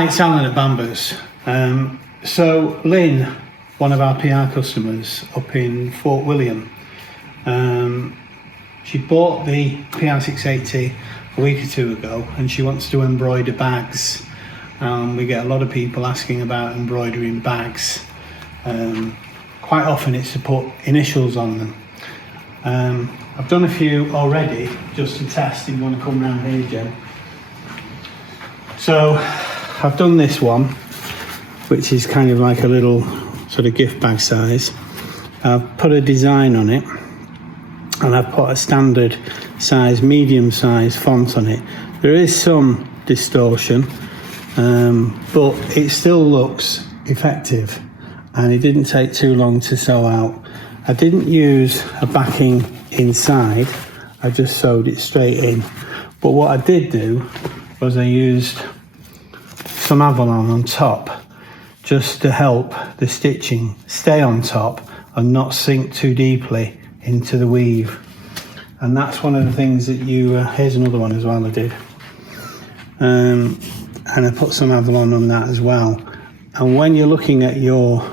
Hi, it's Alan at Bamber's. So Lynn, one of our PR customers up in Fort William, she bought the PR680 a week or two ago and she wants to embroider bags. We get a lot of people asking about embroidering bags. Quite often it's to put initials on them. I've done a few already just to test. If you want to come round here, Jen. So I've done this one, which is kind of like a little sort of gift bag size. I've put a design on it and I've put a standard size, medium size font on it. There is some distortion, but it still looks effective and it didn't take too long to sew out. I didn't use a backing inside, I just sewed it straight in. But what I did do was I used some Avalon on top just to help the stitching stay on top and not sink too deeply into the weave. And that's one of the things that here's another one as well I did. And I put some Avalon on that as well. And when you're looking at your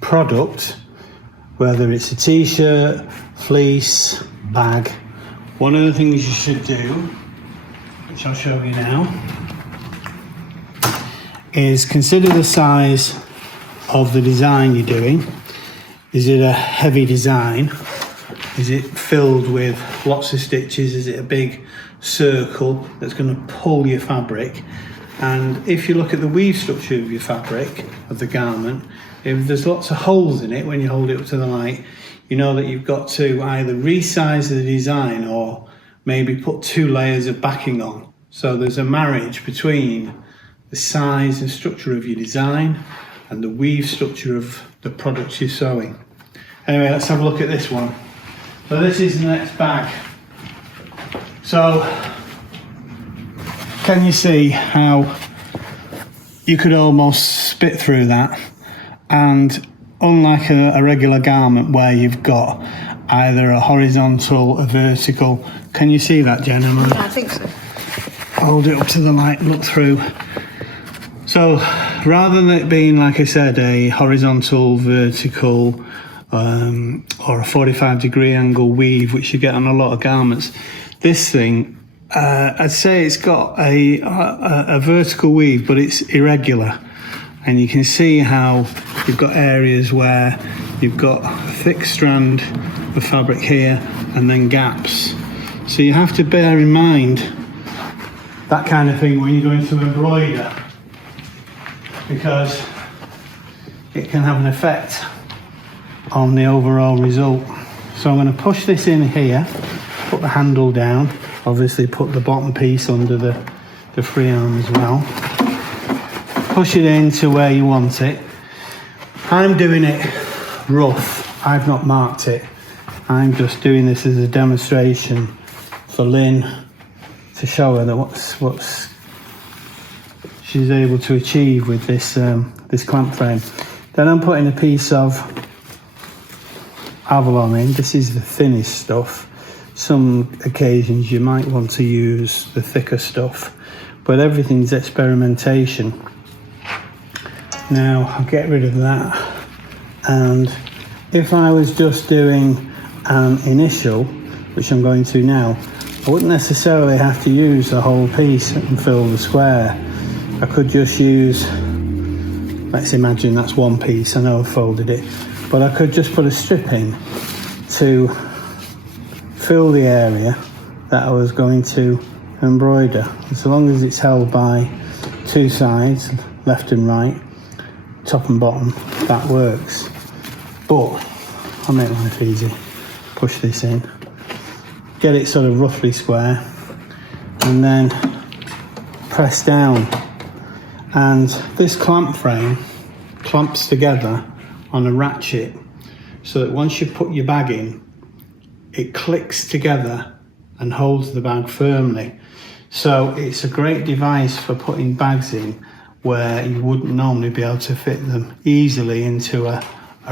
product, whether it's a t-shirt, fleece, bag, one of the things you should do, which I'll show you now, is consider the size of the design you're doing. Is it a heavy design? Is it filled with lots of stitches? Is it a big circle that's going to pull your fabric? And if you look at the weave structure of your fabric, of the garment, if there's lots of holes in it when you hold it up to the light, you know that you've got to either resize the design or maybe put 2 layers of backing on. So there's a marriage between the size and structure of your design and the weave structure of the products you're sewing. Anyway, let's have a look at this one. So this is the next bag. So can you see how you could almost spit through that? And unlike a regular garment where you've got either a horizontal, a vertical, can you see that, Jen? Yeah, I think so. Hold it up to the light, look through. So rather than it being, like I said, a horizontal, vertical, or a 45-degree angle weave, which you get on a lot of garments, this thing, I'd say it's got a vertical weave, but it's irregular. And you can see how you've got areas where you've got a thick strand of fabric here and then gaps. So you have to bear in mind that kind of thing when you're going to embroider, because it can have an effect on the overall result. So I'm going to push this in here, put the handle down, obviously put the bottom piece under the free arm as well. Push it into where you want it. I'm doing it rough, I've not marked it. I'm just doing this as a demonstration for Lynn to show her that what's she's able to achieve with this this clamp frame. Then I'm putting a piece of Avalon in. This is the thinnest stuff. Some occasions you might want to use the thicker stuff, but everything's experimentation. Now I'll get rid of that, and if I was just doing an initial, which I'm going to now, I wouldn't necessarily have to use the whole piece and fill the square. I could just use, let's imagine that's one piece, I know I've folded it, but I could just put a strip in to fill the area that I was going to embroider. And so long as it's held by 2 sides, left and right, top and bottom, that works. But I'll make life easy. Push this in, get it sort of roughly square, and then press down. And this clamp frame clamps together on a ratchet so that once you put your bag in, it clicks together and holds the bag firmly. So it's a great device for putting bags in where you wouldn't normally be able to fit them easily into a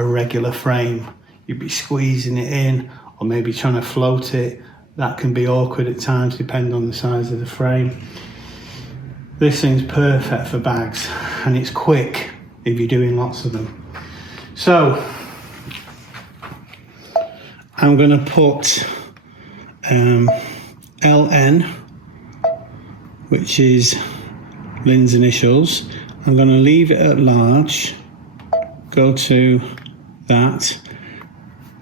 regular frame. You'd be squeezing it in or maybe trying to float it. That can be awkward at times depending on the size of the frame. This thing's perfect for bags, and it's quick if you're doing lots of them. So I'm going to put LN, which is Lynn's initials. I'm going to leave it at large, go to that.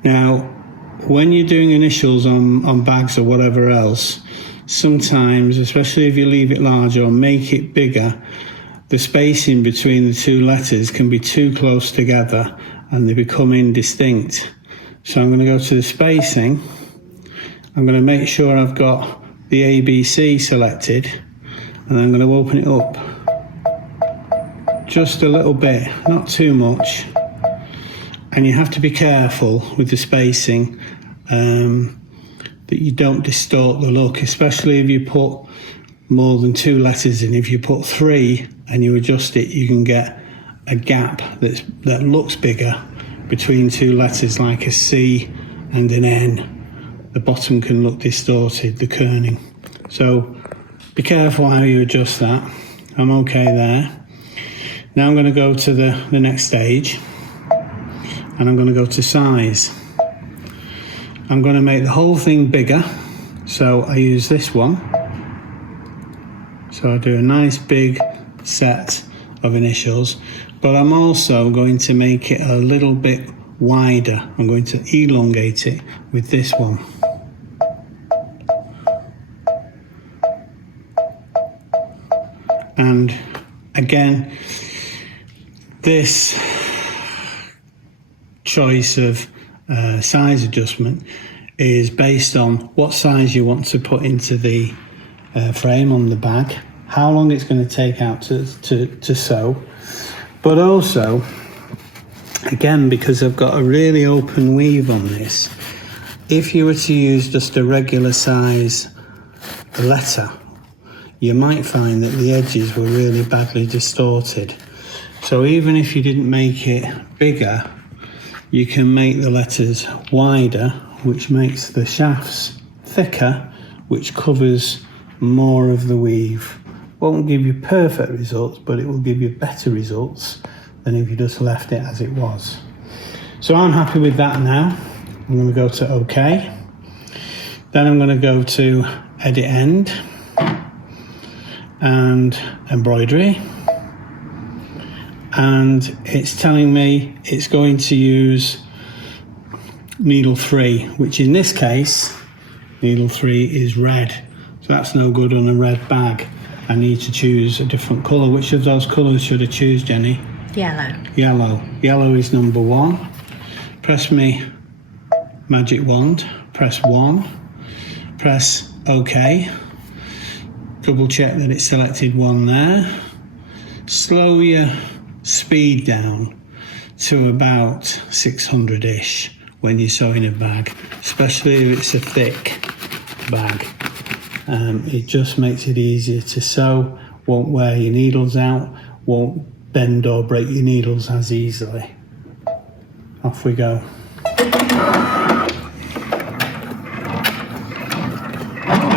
Now, when you're doing initials on bags or whatever else, sometimes, especially if you leave it large or make it bigger, the spacing between the two letters can be too close together and they become indistinct. So I'm going to go to the spacing. I'm going to make sure I've got the ABC selected, and I'm going to open it up just a little bit, not too much. And you have to be careful with the spacing that you don't distort the look, especially if you put more than 2 letters in. If you put 3 and you adjust it, you can get a gap that looks bigger between 2 letters, like a C and an N. The bottom can look distorted, the kerning. So be careful how you adjust that. I'm okay there. Now I'm going to go to the next stage, and I'm going to go to size. I'm going to make the whole thing bigger, so I use this one. So I do a nice big set of initials, but I'm also going to make it a little bit wider. I'm going to elongate it with this one. And again, this choice of size adjustment is based on what size you want to put into the frame on the bag, how long it's going to take out to sew, but also, again, because I've got a really open weave on this, if you were to use just a regular size letter, you might find that the edges were really badly distorted. So even if you didn't make it bigger, you can make the letters wider, which makes the shafts thicker, which covers more of the weave. Won't give you perfect results, but it will give you better results than if you just left it as it was. So I'm happy with that now. I'm going to go to OK. Then I'm going to go to Edit End and Embroidery. And it's telling me it's going to use needle 3, which in this case, needle 3 is red. So that's no good on a red bag. I need to choose a different colour. Which of those colours should I choose, Jenny? Yellow. Yellow. Yellow is number 1. Press me magic wand. Press 1. Press OK. Double check that it's selected 1 there. Slow your speed down to about 600-ish when you're sewing a bag, especially if it's a thick bag. It just makes it easier to sew, won't wear your needles out, won't bend or break your needles as easily. Off we go.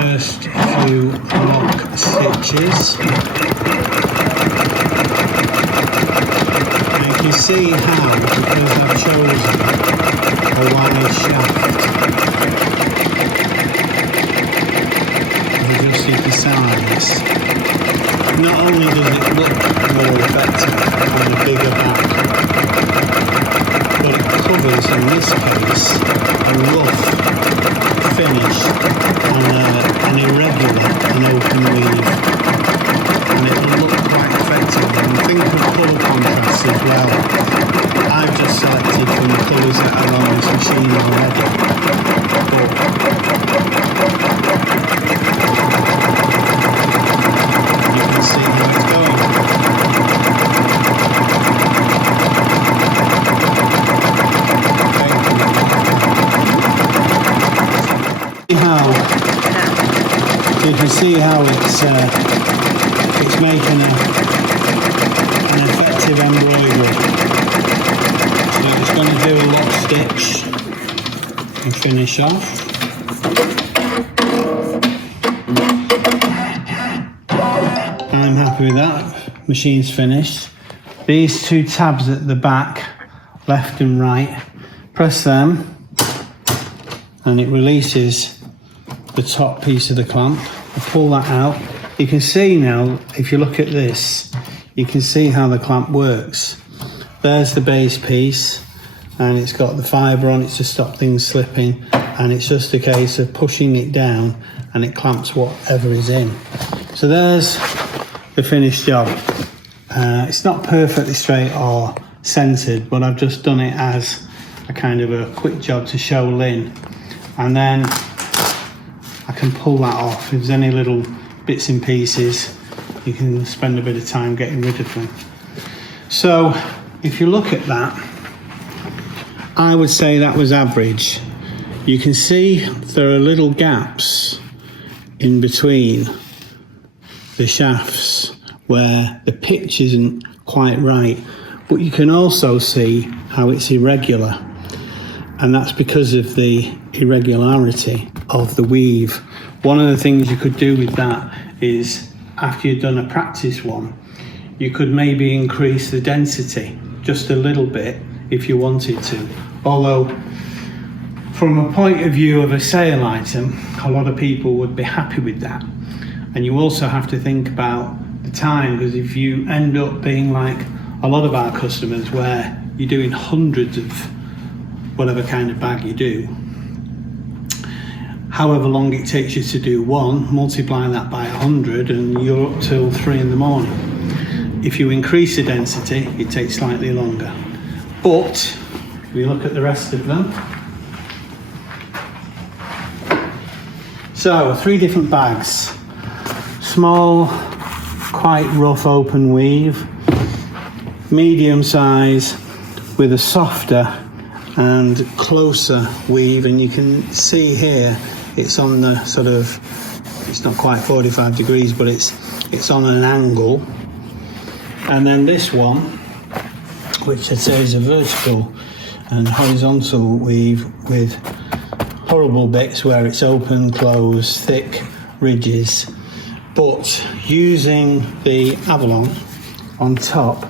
First few lock stitches. And you can see how, because I've chosen a wide shaft, I've adjusted the size. Not only does it look more effective on a bigger back, but it covers, in this case, a rough finish on an irregular and open weave, and it will look quite effective. And think of colour contrast as well. I've just selected from the colours that are on this machine already, but you can see how it's going. You can see how it's making an effective embroidery. So it's going to do a lock stitch and finish off. I'm happy happy with that. Machine's finished. These two tabs at the back, left and right, press them and it releases the top piece of the clamp. I pull that out. You can see now, if you look at this, you can see how the clamp works. There's the base piece and it's got the fibre on it to stop things slipping, and it's just a case of pushing it down and it clamps whatever is in. So there's the finished job. It's not perfectly straight or centred, but I've just done it as a kind of a quick job to show Lynn, and then I can pull that off. If there's any little bits and pieces, you can spend a bit of time getting rid of them. So if you look at that, I would say that was average. You can see there are little gaps in between the shafts where the pitch isn't quite right, but you can also see how it's irregular, and that's because of the irregularity of the weave. One of the things you could do with that is, after you've done a practice one, you could maybe increase the density just a little bit if you wanted to. Although, from a point of view of a sale item, a lot of people would be happy with that. And you also have to think about the time, because if you end up being like a lot of our customers where you're doing hundreds of whatever kind of bag you do, however long it takes you to do one, multiply that by 100 and you're up till 3 in the morning. If you increase the density, it takes slightly longer. But if we look at the rest of them, so 3 different bags. Small, quite rough open weave, medium size with a softer and closer weave, and you can see here it's on the sort of, it's not quite 45 degrees, but it's on an angle. And then this one, which I'd say is a vertical and horizontal weave with horrible bits where it's open, close, thick ridges. But using the Avalon on top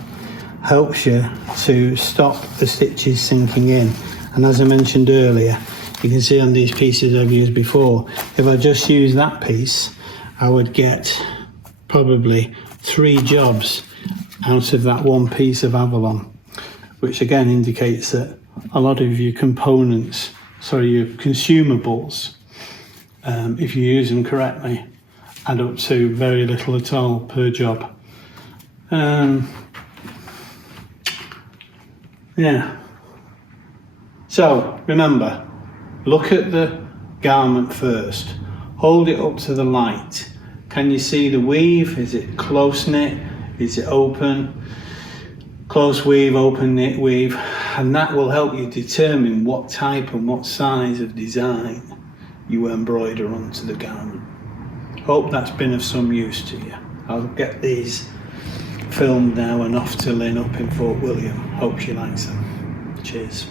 helps you to stop the stitches sinking in. And as I mentioned earlier, you can see on these pieces I've used before, if I just use that piece, I would get probably 3 jobs out of that one piece of Avalon, which again indicates that a lot of your components, your consumables, if you use them correctly, add up to very little at all per job. Yeah. So remember, look at the garment first. Hold it up to the light. Can you see the weave? Is it close knit? Is it open? Close weave, open knit weave. And that will help you determine what type and what size of design you embroider onto the garment. Hope that's been of some use to you. I'll get these filmed now and off to Lynn up in Fort William. Hope she likes them. Cheers.